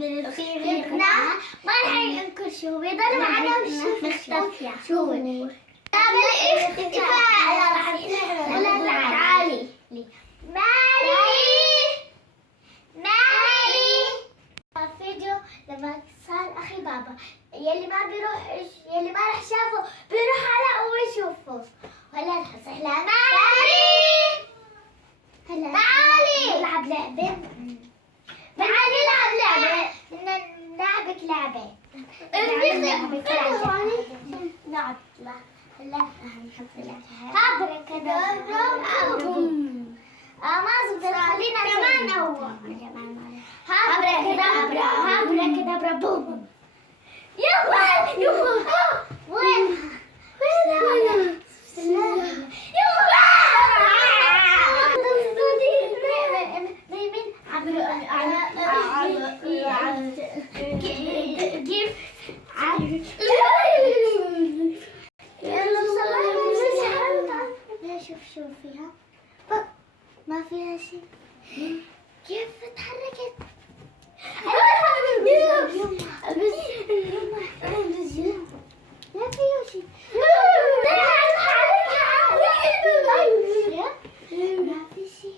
بيتنا ما راح ننكر شو بيضل معنا مختفية شو تعالي ماري فيديو لما صار أخي بابا يلي ما راح شافه بيروح على ويشوفه ولا راح صح لا تعالي نلعب لعبة تعالي نلعبك لعبة نلعب لا نحط لعبة ما زبط خلينا كمان هو هابرا بوم يلا وين شوف فيها ما فيها شيء كيف تحركت ما فيها شيء ما في شيء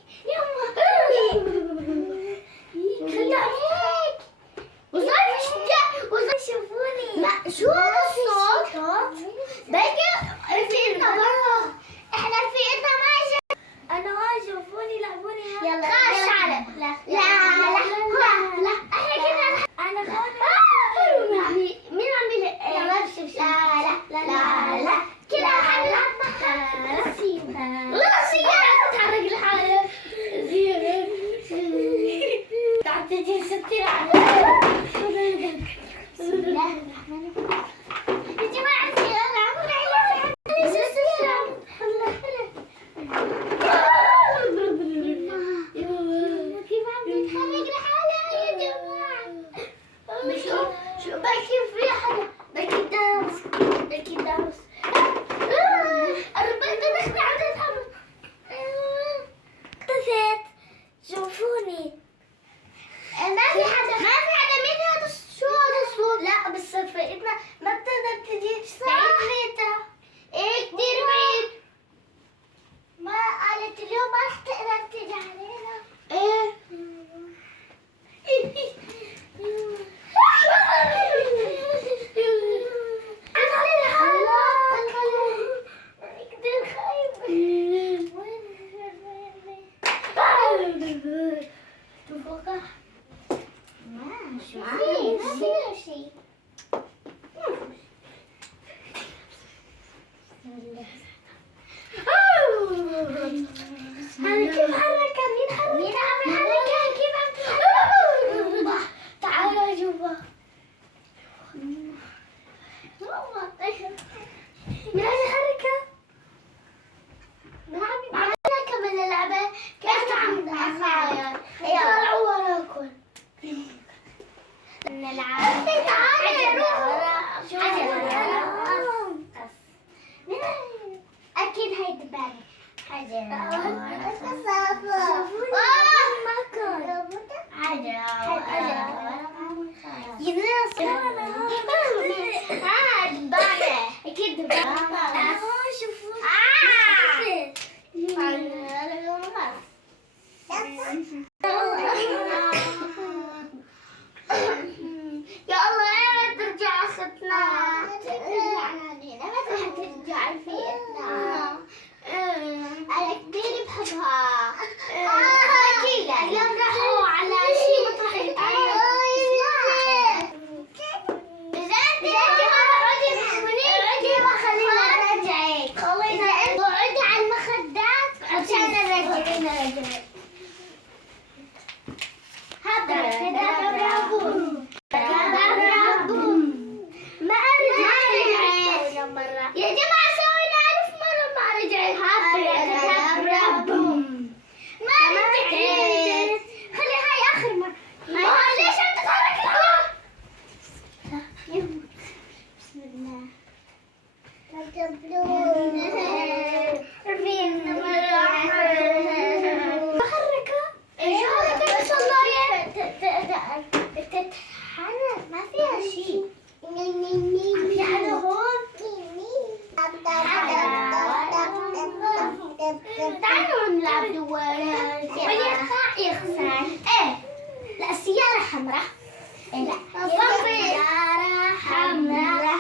وصار شوفوني لا شو هذا الصوت بلكي رفيقنا برا احنا رفيقنا ما اجى انا ما شوفوني لعبوني يلا خاش على لا احنا كنا انا يعني مين عم يلعب لا كده حنلعب معها لا سيارة تتحرك لحالها تعال تجي ستي بسم الله الرحمن الرحيم يا جماعة كيف عم تتحرك لحالها يا جماعة شو بلكي في حدا بلكي دارس الربيطة دخلي على تتحرك اختفت شوفوني ما في حدا مين هذا شو هذا الصوت لا بس رفيقتنا ما بتقدر تجي بعيد بيتها ايه كتير بعيد ما قالت اليوم ما رح تقدر تجي علينا ايه كتير خايفة تفوقع ما فيها شيء كيف حركة مين عم يحركها كيف عم تحركها تعالوا جوا مين عم يحركها عملنا كمان اللعبة كيف عم نحركها طلعوا وراكم نلعب تعالي أكيد هيدبالي حجر يا الله ما ترجع اختنا ما ترجع رفيقتنا انا كثير بحبها اليوم راحوا على شيء مطرح اقعدي على المخدات عشان نرجع ما رجعت يا جماعة سوينا 1000 مرة ما رجعت ما رجعت خلي هاي آخر مرة ليش عم تتحرك بسم الله رفيقنا مرة محركة ايش هذا كيف صلاية حمراء. لا سيارة حمراء.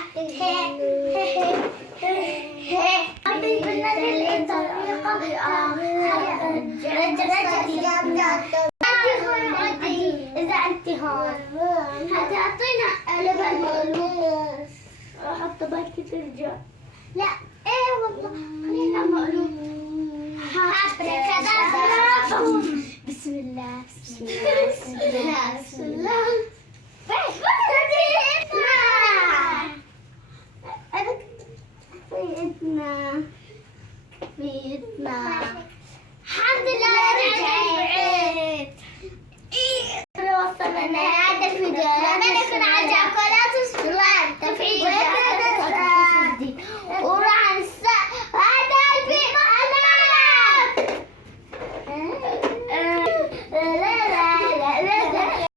أعطي بالنادي الطريقة. إذا أنت هون هتعطينا لبن. أحط بالك ترجع. لا إيه والله خلينا مقلوب. بسم الله بسم الله بسم الله بسم الله. فيتنا